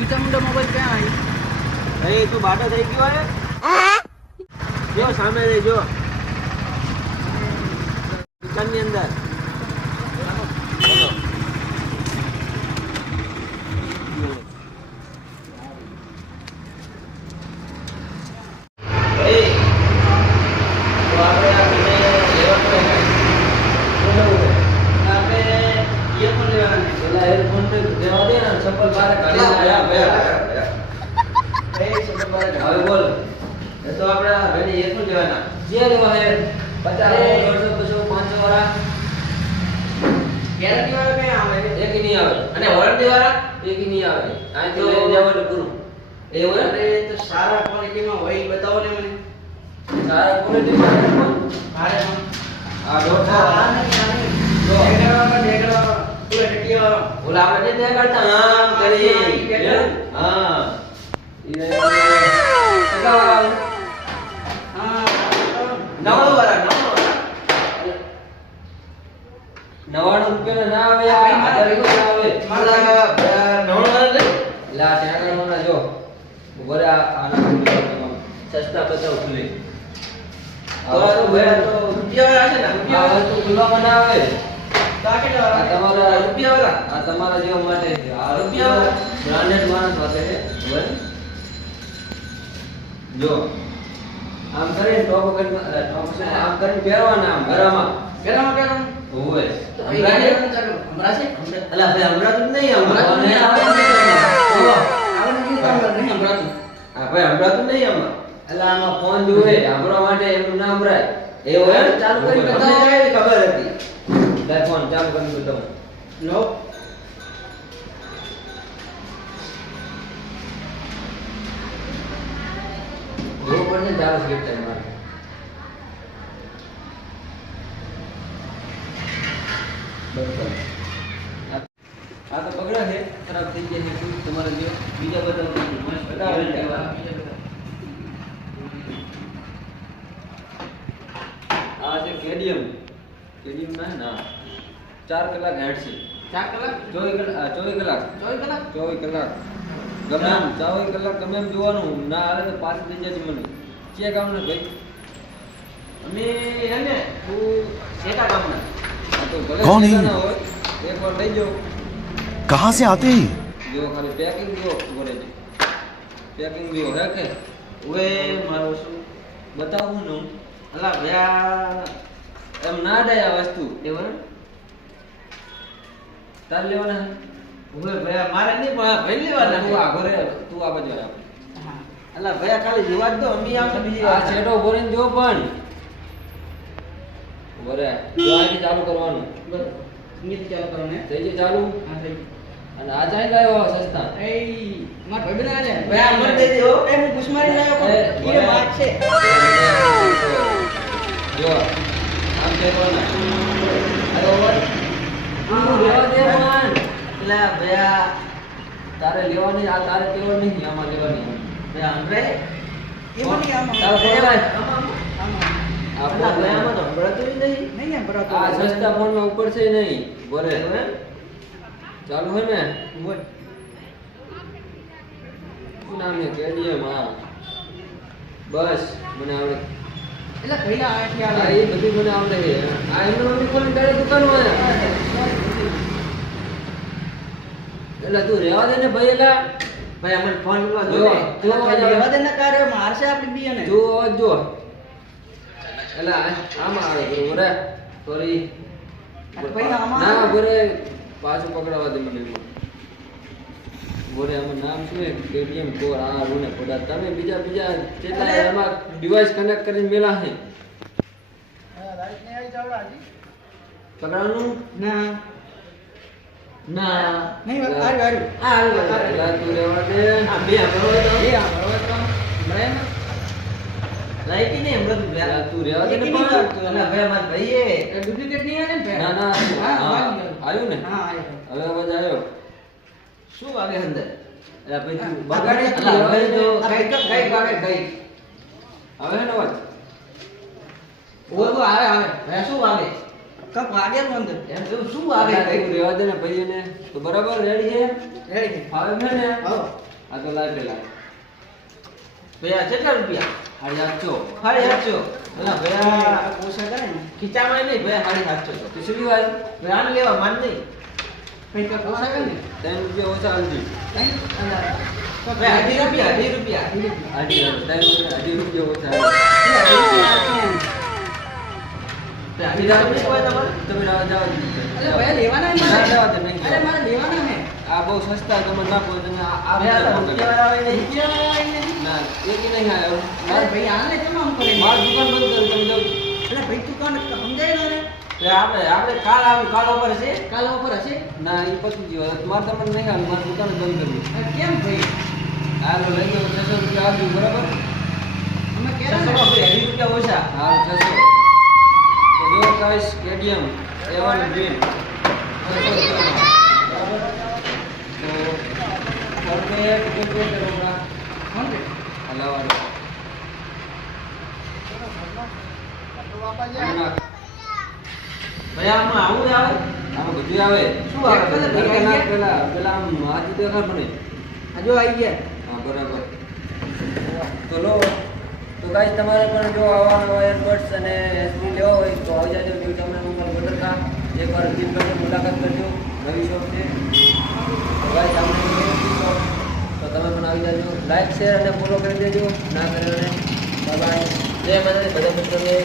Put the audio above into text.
नीचा मुंडा मोबाइल क्या आई અરે તું બાટો થઈ ગયો હે જો સામે રે જો દુકાનની અંદર બોલો હવે બોલ એ તો આપડા ઘરે એક નું લેવાના જે લેવા હે 50 150 500 વાળા ગેરંટી વાળા કઈ આવે એક નહીં આવે અને વોરંટી વાળા એક નહીં આવે આ તો લેવાનું પૂરું એવું હે તો સારા ક્વોલિટી માં હોય બતાવો ને મને સારા ક્વોલિટી માં ભાડે આ દોઢ આ નહીં જો દેગડવા પૂરા ટટિયા ઓલા આપણે જે કરતા હા કરી હા નવાણું રૂપિયા ના આવે જો સસ્તા પચાવ ખુલે તમારા જેવા માટે બ્રાન્ડેડ માણસ માટે જો આમ કરીને ટોપ આમ કરીને પહેરવાના આમ ગરામાં હોય હમણાં છે અલા ભાઈ હમણાં તો નહીં હમણાં તો નહીં હમણાં અલા આમાં ફોન જોવે હમણાં માટે એમનું નામ ભરાય એવું હે ચાલુ કરી તમને ખબર હતી લે ફોન ચાલુ કરી દો તમે લો જોવું પડશે ચાલુ સ્લીપ ટાઈમ મારે આ તો બગડા છે ખરાબ થઈ ગયા છે શું તમારા જે બીજા બધા આ છે કેડિયમ ના 4 કલાક હેડ છે 4 કલાક 24 કલાક ગમે એમ 24 કલાક ગમે એમ જોવાનું ના આવે તો પાછું થઈ જાય મને ચેક આમ ને ભાઈ અમે હે ને તું શેકા કામના कौन है एक बार ले जाओ कहाँ से आते हैं जो खाली पैकिंग जो बोले जी पैकिंग जो है के वे मारो શું બતાવું નું અલા ભયા એમ ના દે આ વસ્તુ એવું તાર લેવાના ઓય ભયા મારે નહીં પણ ભાઈ લેવાના તું આ ઘરે તું આ બજાર હા અલા ભયા ખાલી જોવા દો અમી આમ બીજી આ છેડો બોરીને જો પણ બરે જો આથી ચાલુ કરવાનું બસ નીચે ચાલુ કરવાનું થઈ ગયું ચાલુ હા થઈ અને આ ચાઈ લાયો સસ્તા એ માર ભાઈ બના લે ભાઈ મત દે દે હો એ હું પુષ્મારી લાયો પણ એ વાત છે જો આમ દેવાના અરે ઓવર તું લેવા દે માન લા ભયા તારે લેવાની આ તારે કેવો નહીં આમાં લેવાની ભયા હમરે એ મને આમાં આપણા ગયામાં તો ભરાતું નહીં એમ ભરાતું આ સસ્તા ફોન માં ઉપર છે નહીં બોલે ચાલુ હે ને બોલ શું નામ છે કેડીએમ હા બસ મને આવડે એટલે કઈલા આ કે આ એ બધું મને આવડે છે આ એમનો મમ્મી ફોન કરે દુકાનમાં એટલે તું રહેવા દે ને ભાઈ એલા ભાઈ અમને ફોન માં જો તું રહેવા દે ને કરે મારશે આપણી બીને જો એલા આમાં આવે બરોબર સોરી ના બોરે પાછું પકડાવા દે મને બોરે આમાં નામ શું છે કેટીએમ કોર આ રૂને પડા તમે બીજા કેટલા એમાં ડિવાઇસ કનેક્ટ કરીને મેલા છે લાઈટ ને આવી જાવડા જી પકડવાનું ના નહીં આરું આ તું રેવા દે આ બે ભરવા તો બરાબર લાઈટી ને હમણાં તું રેવા દે ને પણ અને ભાઈ માર ભાઈ એ ડુપ્લિકેટ નહીં આવે ને ના આવ્યું ને હા આવ્યો હવે અવાજ આવ્યો શું વાગે અંદર એટલે ભાઈ તું બગાડે હવે તો કઈ વાગે કઈ હવે ને અવાજ ઓવો આવે ભાઈ શું વાગે કપ વાગે નું અંદર એમ શું વાગે કઈ રેવા દે ને ભાઈ ને તો બરાબર રેડી છે આવે ને આવો આ તો લાય પેલા ભૈયા કેટલા રૂપિયા? 850 850. ના ભૈયા પોસા કરે ને ખીચામાં નહીં ભૈયા 750 તો. પિછલી વાર ભૈયા આને લેવા માન નહીં. પૈસા પોસા કરે ને 3 રૂપિયા ઓછા આલજી. તો ભૈયા 2 રૂપિયા 2 રૂપિયા. અઢી રૂપિયા ઓછા આલજી. ભૈયા 2 રૂપિયા હોય તમારે? તમે જાઓ અરે ભાઈ લેવાના ના, મારે લેવા દે, નહીં અરે મારે લેવાના હે આ બહુ સસ્તા તમે નાખો તમે આ ભૈયા તો રૂપિયા રૂપિયાવાળા હોય નહીં. રૂપિયા વાળા નહીં ના એક નહીં આવ્યો અરે ભાઈ આને કેમ આમ કરે મારી દુકાન બંધ કરી તમે જાઓ. અરે ભાઈ તું કોણ સમજાય ને ભૈયા આપણે કાલ ઉપર છે. કાલ ઉપર હશે ના એ પછી ગયો મારે તમને નહીં આવ્યું મારી દુકાન બંધ કરવી અરે કેમ ભાઈ આ લો લઈ જાઓ 600 રૂપિયા આપજો બરાબર અમે છસો કેરા માં ભૈયા 2 રૂપિયા ઓછા. હા 600 તો જો ગાઈસ સ્ટેડિયમ A1 ગ્રીન 600 રૂપિયામાં બરાબર તો ફોનપે ટિકિટ પે કરોગા કોણ ભાઈ હલાવાનો ભૈયા આમાં આવું આવે? આમાં બધું આવે શું આવે? પેલા આમ હાથ દેખાડ મને આ જો આવી ગયા હા બરાબર તો લો તો ગાઈસ તમારે પણ જો આવા એરબડ્સ અને એસપી લેવા હોય તો આવી જાજો જો તમને મોબાઈલ બદલતા એકવાર વિઝિટ કરજો મુલાકાત કરજો નવી શોપ છે તો ગાઈસ આપણે શોપ તો તમે પણ આવી જાજો લાઈક શેર અને ફોલો કરી દેજો ના કર્યો ને બાય બાય જય માતાજી બધા મિત્રોને